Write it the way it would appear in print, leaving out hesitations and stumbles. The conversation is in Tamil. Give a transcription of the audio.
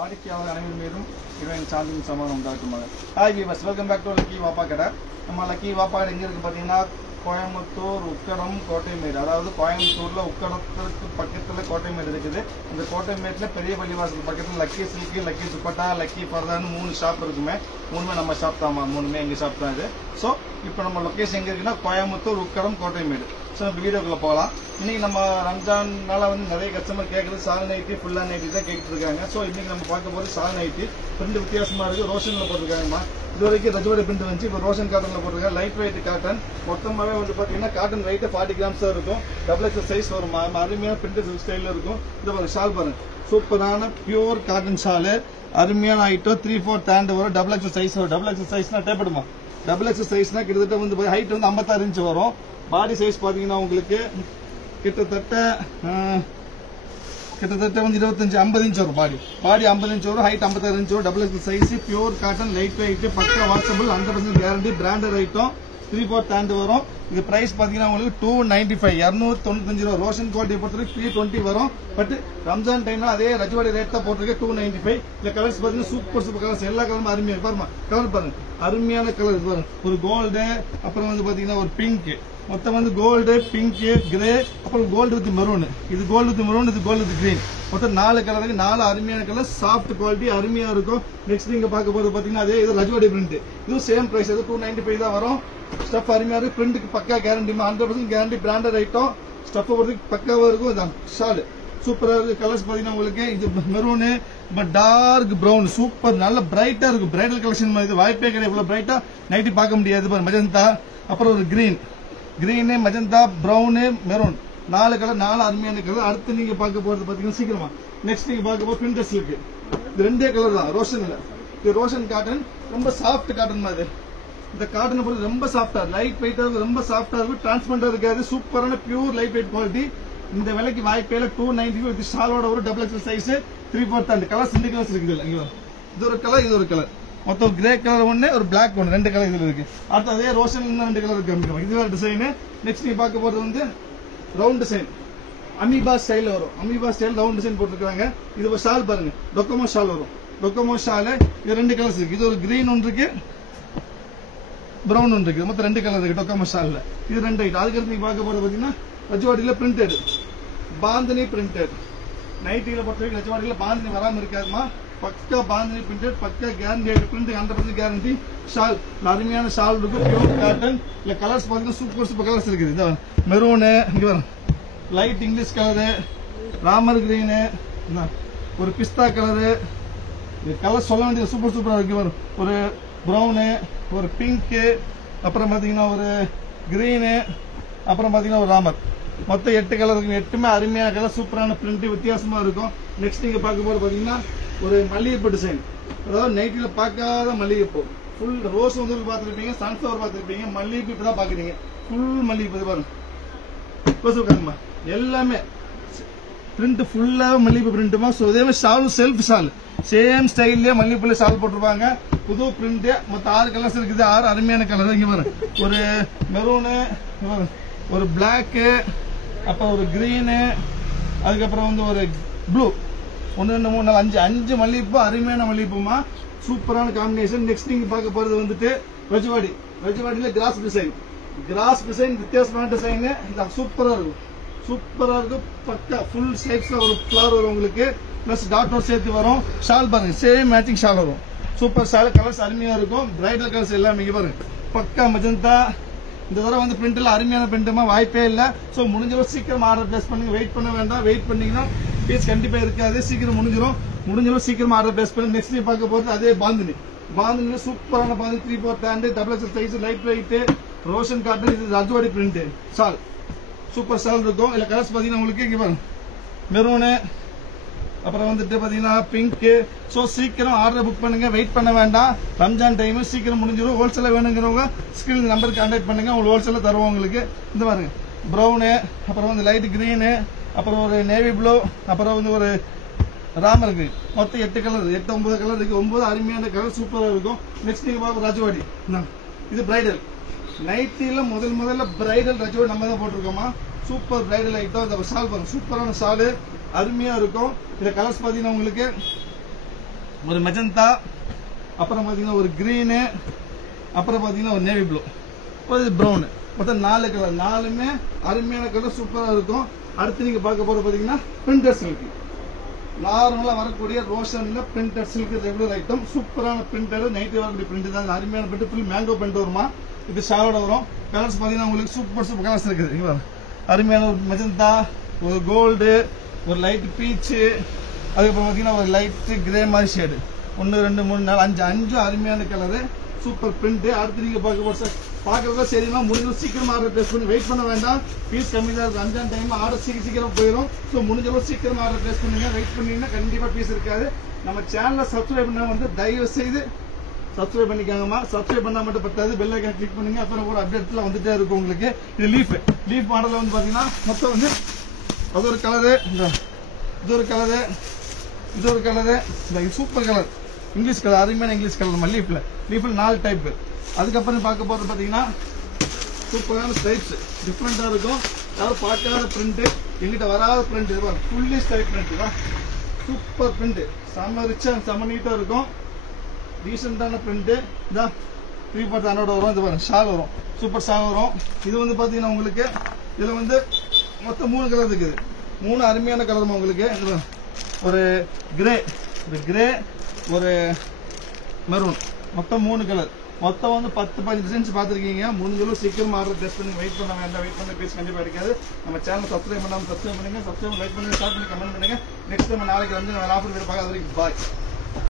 வாடிக்கையாளர் அனைவரும் மீதும் இவன் சாந்தியும் சமாதானம் உண்டாக்குமாங்க. Hi viewers, welcome back to lucky Vappa Kadai. நம்ம லக்கி வாப்பா கடை எங்கே இருக்குது பார்த்தீங்கன்னா, கோயம்புத்தூர் உக்கடம் கோட்டைமேடு. அதாவது கோயம்புத்தூரில் உக்கடத்துக்கு பக்கத்தில் கோட்டைமேடு இருக்குது. இந்த கோட்டைமேட்டில் பெரிய பள்ளிவாசல் பக்கத்தில் lucky silky, lucky dupatta, lucky பர்தான்னு 3 ஷாப் இருக்குமே. 3மே நம்ம ஷாப் தான்மா, 3மே எங்கள் ஷாப் தான் இது. ஸோ இப்போ நம்ம லொக்கேஷன் எங்கே இருக்குன்னா, கோயம்புத்தூர் உக்கடம் கோட்டைமேடு. ஸோ இப்போ வீடியோக்குள்ளே போகலாம். இன்னைக்கு நம்ம ரம்ஜான்னால வந்து நிறைய கஸ்டமர் கேட்குறது சால் நைட்டி, ஃபுல்லா நைட்டி தான் கேட்டுட்டு இருக்காங்க. ஸோ இன்னைக்கு நம்ம பார்க்க போது சால் நைட்டி. பிரிண்ட் வித்தியாசமா இருக்கு, ரோஷன்ல போட்டிருக்காங்கம்மா. இது வரைக்கும் ரஜ்வாடி பிரிண்ட் வந்துச்சு, இப்போ ரோஷன் காட்டன்ல போட்டிருக்காங்க. Light weight cotton. மொத்தமாகவே வந்து பார்த்தீங்கன்னா காட்டன் வெயிட் 40 கிராம்ஸ் தான் இருக்கும். XXL சைஸ் வரும். அருமையான பிரிண்ட் ஸ்டைல இருக்கும். இந்த பாருங்க ஷால் பாருங்க, சூப்பரான பியூர் காட்டன் ஷாலு. அருமையான ஐட்டம். 3/4 ஹேண்ட் வரும். XXL சைஸ் வரும். XXL சைஸ்னா டேப்படுமா? XXL சைஸ்னா கிட்டத்தட்ட வந்து ஹைட் வந்து 56 இன்ச் வரும். பாடி சைஸ் பாத்தீங்கன்னா உங்களுக்கு கிட்டத்தட்ட வந்து 50 இன்ச் வரும். பாடி 50 இன்ச் வரும். ஹைட் 56 இன்ச் வரும். XXL size, pure cotton, light weight, பக்கா washable, 100% guarantee, branded item. 3/4 hand வரும். இது பிரைஸ் பாத்தீங்கன்னா உங்களுக்கு 295, 295 ரூபா. ரோஷன் குவாலிட்டி பொறுத்தவரைக்கும் 320 வரும். பட் ரம்ஜான் டைம்ல அதே ரஜ்வாடி ரேட் தான் போட்டிருக்கு, 295. இந்த கலர்ஸ் பாத்தீங்கன்னா சூப்பர் கலர்ஸ். எல்லா கலரும் அருமையா பாருமா. கலர் பாருங்க, அருமையான கலர் பாருங்க. ஒரு கோல்டு, அப்புறம் வந்து பாத்தீங்கன்னா ஒரு பிங்க், மொத்தம் வந்து கோல்டு, பிங்க், கிரே, அப்புறம் கோல்டு வித் மெரூன். இது கோல்டு வித் மெரூன், இது கோல்டு வித் கிரீன். மொத்தம் 4 கலருக்கு 4 அருமையான கலர். சாஃப்ட் குவாலிட்டி, அருமையா இருக்கும். நெக்ஸ்ட் நீங்க பார்க்க போது பாத்தீங்கன்னா அதே இது ரஜ்வாடி பிரிண்ட். இது சேம் பிரைஸ், அது 295 தான் வரும். ஸ்டஃப் அருமையா இருக்கு. பிரிண்ட்டுக்கு பக்கா guarantee, 100% guarantee, branded item. Stuff பொறுத்துக்கு பக்காவா இருக்கும். இதான் ஷால் சூப்பரா இருக்கு. கலர்ஸ் பாத்தீங்கன்னா உங்களுக்கு இது மெரூனு, டார்க் பிரவுன், சூப்பர் நல்ல பிரைட்டா இருக்கும். பிரைடல் கலெக்ஷன் மாதிரி வாய்ப்பே கிடையாது. இவ்வளவு பிரைட்டா நைட்டி பார்க்க முடியாது. மெஜந்தா, அப்புறம் ஒரு green, magenta, brown, maroon. 4 colour, 4 அருமையான கலர். அடுத்து நீங்க பார்க்க போறது பாத்தீங்கன்னா சீக்கிரமா நெக்ஸ்ட் நீங்க பார்க்க போது பிரிண்டர்ஸ் இருக்கு. இது 2 கலர் தான். ரோஷன்ல இது ரோஷன் காட்டன். ரொம்ப சாஃப்ட் காட்டன் மாதிரி. இந்த காட்டன் பொறுத்து ரொம்ப சாஃப்டா, லைட் வெயிட்டா இருக்கும். ரொம்ப சாஃப்டா இருக்கும். டிரான்ஸ்பரண்டா இருக்காது. சூப்பரான பியூர் லைட் வெயிட் குவாலிட்டி. இந்த விலைக்கு வாய்ப்பேல 295 வித் ஷாலோட ஒரு XXL size, 3/4 hand. Colours 2 colours இருக்குது. இது ஒரு கலர், இது ஒரு கலர். மொத்தம் கிரே கலர் ஒன்னு, ஒரு பிளாக் ஒன்னு, 2 கலர் இதுல இருக்கு. அடுத்து அதே ரோஷன் 2 கலர் இருக்கு. இது வேற டிசைன். நெக்ஸ்ட் நீங்க பார்க்க போறது வந்து ரவுண்ட் டிசைன், அமீபா ஸ்டைல் வரும். அமீபா ஸ்டைல் ரவுண்ட் டிசைன் போட்டுருக்காங்க. இது ஒரு ஷால் பாருங்க, டொக்கோமோ ஷால் வரும். Docomo shawl. இது 2 கலர்ஸ் இருக்கு. இது ஒரு கிரீன் ஒன்று இருக்கு, பிரவுன் ஒன்று இருக்கு. மொத்தம் 2 கலர் இருக்கு டொக்கோமோ ஷால்ல. இது 2 ஐட்டம். அதுக்கடுத்து நீங்க பார்க்க போறது பாத்தீங்கன்னா ரஜ்வாடியில பிரிண்டட், பாந்தினி பிரிண்டட். நைட்டில பொறுத்த வரைக்கும் ரஜ்வாடியில பாந்தினி வராம இருக்காதுமா. பக்கா பாந்தினி பிரிண்டட், பக்கா கேரண்டி பிரிண்ட், 100% கேரண்டி. ஷால் அருமையான ஷால் இருக்கும். Pure cotton. இல்ல கலர்ஸ் பாத்தீங்கன்னா சூப்பர் கலர்ஸ் இருக்குது. இந்த மெரூனு, இங்க வரும் light English colour, Ramar green, ஒரு பிஸ்தா கலரு. கலர் சொல்ல வேண்டியது சூப்பரா இருக்கு. வரும் ஒரு பிரவுனு, ஒரு பிங்க், அப்புறம் பாத்தீங்கன்னா ஒரு கிரீனு, அப்புறம் பாத்தீங்கன்னா ஒரு ராமர். மொத்தம் 8 கலர் இருக்கு. 8மே அருமையான கலர். சூப்பரான பிரிண்ட், வித்தியாசமா இருக்கும். நெக்ஸ்ட் நீங்க பார்க்க போது பாத்தீங்கன்னா ஒரு மல்லிகைப்பூ டிசைன். அதாவது நைட்டில பார்க்காத மல்லிகைப்பூ. ஃபுல் ரோஸ் வந்து பார்த்துருப்பீங்க, சன்ஃபிளவர் பார்த்துருப்பீங்க, மல்லிகைப்பூ இப்பதான் பாக்குறீங்க. ஃபுல் மல்லிகைப்பூ பாருங்க. எல்லாமே பிரிண்ட் ஃபுல்லா மல்லிகைப்பூ பிரிண்ட்டுமா. ஸோ அதே மாதிரி ஷால், செல்ஃப் ஷால், சேம் ஸ்டைல்லே மல்லிகைப்பூல ஷால் போட்டிருப்பாங்க. புது பிரிண்ட். மொத்தம் 6 கலர்ஸ் இருக்குது. 6 அருமையான கலர். இங்க பாருங்க, ஒரு மெரூனு, ஒரு பிளாக்கு, அப்புறம் ஒரு கிரீனு, அதுக்கப்புறம் வந்து ஒரு ப்ளூ. 1 2 3 4 5 மல்லிகைப்பூ. அருமையான மல்லிகைப்பூமா. சூப்பரான காம்பினேஷன். நெக்ஸ்ட் நீங்க பார்க்க போறது வந்துட்டு ரஜ்வாடி. ரஜ்வாடியில கிராஸ் டிசைன், வித்தியாசமான டிசைன். சூப்பரா இருக்கும். பக்கா ஃபுல் ஷேப்ஸ்ல ஒரு ஃபிளவர் வரும் உங்களுக்கு. பிளஸ் டாட் சேர்த்து வரும். ஷால் பாருங்க, சேம் மேட்சிங் ஷால் வரும். Super shawl. கலர்ஸ் அருமையா இருக்கும். பிரைடல் கலர்ஸ் எல்லாமே இங்க பாருங்க. பக்கா மெஜந்தா. இந்த தடவை வந்து பிரிண்ட்ல அருமையான பிரிண்ட்மா, வாய்ப்பே இல்ல. சோ முடிஞ்சவரை சீக்கிரம் ஆர்டர் பிளேஸ் பண்ணுங்க. வெயிட் பண்ண வேண்டாம். வெயிட் பண்ணீங்கன்னா பீஸ் கண்டிப்பா இருக்காது. சீக்கிரம் முடிஞ்சிடும். சீக்கிரம் ஆர்டர் பிளேஸ் பண்ணுங்க. நெக்ஸ்ட் நீ பார்க்க போறது அதே பாந்தினி. சூப்பரான bandhani, 3/4 hand, XXL size, light weight, Roshan cotton. இது Rajwadi print shawl. Super shawl இருக்கும். இல்ல கலர்ஸ் பாத்தீங்கன்னா உங்களுக்கு இங்க பாருங்க, மெரூனு, அப்புறம் வந்துட்டு பாத்தீங்கன்னா பிங்க். சோ சீக்கிரம் ஆர்டர் புக் பண்ணுங்க. வெயிட் பண்ண வேண்டாம். ரம்ஜான் டைம் சீக்கிரம் முடிஞ்சிடும். ஹோல்சேல வேணுங்கிறவங்க ஸ்கிரீன் நம்பர் கான்டாக்ட் பண்ணுங்க. உங்களுக்கு ஹோல்சேல தருவோம். உங்களுக்கு இந்த பாருங்க பிரவுனு, அப்புறம் வந்து லைட் கிரீனு, அப்புறம் ஒரு நேவி ப்ளூ, அப்புறம் வந்து ஒரு ராமர் கிரீன். மொத்தம் 8 கலர், 8 9 கலர் இருக்கு. 9 அருமையான கலர். சூப்பரா இருக்கும். நெக்ஸ்ட் நீங்க பார்க்க ரஜ்வாடி. இது பிரைடல் நைட்டில முதல்ல பிரைடல் ரஜ்வாடி நம்ம தான் போட்டிருக்கோமா. Super bridal item. இந்த ஷால் பாருங்க, சூப்பரான ஷாலு, அருமையா இருக்கும். இந்த கலர்ஸ் பாத்தீங்கன்னா உங்களுக்கு ஒரு மெஜந்தா, அப்புறம் பாத்தீங்கன்னா ஒரு கிரீனு, அப்புறம் பாத்தீங்கன்னா ஒரு நேவி ப்ளூ, ஒரு பிரவுன். மொத்தம் 4 கலர். 4மே அருமையான கலர், சூப்பரா இருக்கும். அடுத்து நீங்க பார்க்க போற பாத்தீங்கன்னா பிரிண்டட் சில்க். நார்மலா வரக்கூடிய ரோஷன்ல பிரிண்டட் சில்க் ரெகுலர் ஐட்டம். சூப்பரான பிரிண்டட், நைட் வரக்கூடிய பிரிண்ட் தான். அருமையான பிரிண்ட், ஃபுல் மேங்கோ பிரிண்ட் வருமா. இது ஷாலோட வரும். கலர்ஸ் பாத்தீங்கன்னா உங்களுக்கு சூப்பர் கலர்ஸ் இருக்குது. அருமையான ஒரு மெஜந்தா, ஒரு கோல்டு, ஒரு லைட் பீச்சு, அதுக்கப்புறம் பாத்தீங்கன்னா ஒரு லைட் கிரே மாதிரி ஷேடு. 1 2 3 4 5 அருமையான கலரு, சூப்பர் பிரிண்ட். அடுத்து நீங்க பாக்குறதா சரிமா முடிஞ்ச சீக்கிரமா ஆர்டர் பிளேஸ் பண்ணி வெயிட் பண்ண வேண்டாம். பீஸ் கம்மி தான் இருக்கு. 5 டைம் ஆர்டர் சீக்கிரம் போயிடும். ஸோ முடிஞ்சளவு சீக்கிரமா ஆர்டர் பிளேஸ் பண்ணுங்க. வெயிட் பண்ணீங்கன்னா கண்டிப்பா பீஸ் இருக்காது. நம்ம சேனலை சப்ஸ்கிரைப் பண்ண தயவு செய்து சப்ஸ்கிரைப் பண்ணிக்காங்கம்மா. சப்ஸ்கிரைப் பண்ணா மட்டும் பத்தாது, பெல் ஐக்கான் கிளிக் பண்ணுங்க. அப்புறம் கூட அப்டேட்ல வந்துட்டே இருக்கும் உங்களுக்கு. இது லீஃப் மாடல் வந்து பாத்தீங்கன்னா மொத்தம் வந்து அது ஒரு கலரு, இது ஒரு கலரு, இது ஒரு colour, super colour English colour, அருமையான இங்கிலீஷ் கலர். லீஃப்ல 4 டைப். அதுக்கப்புறம் பார்க்க போறது பாத்தீங்கன்னா சூப்பரான ஸ்ட்ரைப்ஸ், டிஃப்ரெண்டா இருக்கும். அதாவது பார்க்காத பிரிண்ட், எங்கிட்ட வராத பிரிண்ட், ஃபுல்லி ஸ்ட்ரைப் பிரிண்ட் தான். சூப்பர் பிரிண்ட், செம்ம ரிச்சா செம்ம நீட்டா இருக்கும். ரீசெண்டான பிரிண்ட் இதான் 3/4 வரும். இது பாருங்க ஷால் வரும், சூப்பர் ஷால் வரும். இது வந்து பாத்தீங்கன்னா உங்களுக்கு இதுல வந்து மொத்தம் 3 கலர் இருக்குது. 3 அருமையான கலர் உங்களுக்கு. ஒரு கிரே, ஒரு மெரூன், மொத்தம் 3 கலர். மொத்தம் வந்து 10-15 டிசைன்ஸ் பார்த்துருக்கீங்க. முடிஞ்சளவு சீக்கிரம் ஆர்டர் பிளேஸ் பண்ணி வெயிட் பண்ண வேண்டாம். வெயிட் பண்ண பீஸ் கண்டிப்பா இருக்காது. நம்ம சேனல் சப்ஸ்கிரைப் பண்ணாமல் சப்ஸ்கிரைப் பண்ணுங்க. லைக் பண்ணுங்க, ஷேர் பண்ணி கமெண்ட் பண்ணுங்க. நெக்ஸ்ட் டைம் நாளைக்கு வந்து ஆஃபர் பார்க்க. அது வரைக்கும் பாய்.